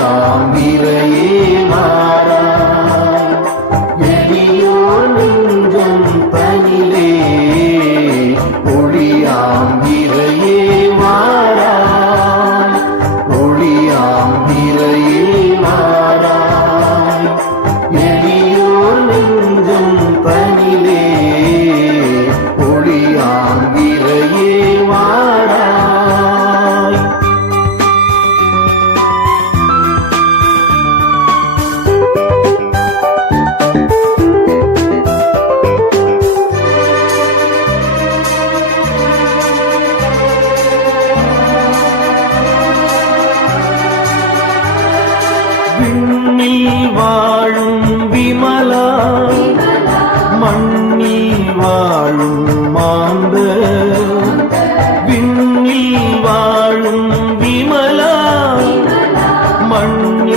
ஒளியாம்பிரையே மாறாய் எளியோர் நெஞ்சம் தனிலே ஒளியாம்பிரையே மாறாய் ஒளியாம்பிரையே மாறாய் எளியோர் நெஞ்சம் தனிலே ஒளியாம்பிரையே மாறாய் விண்ணில் வாழும் விமலா மண்ணில் வாழும் மாந்த விண்ணில் வாழும் விமலா மண்ணில்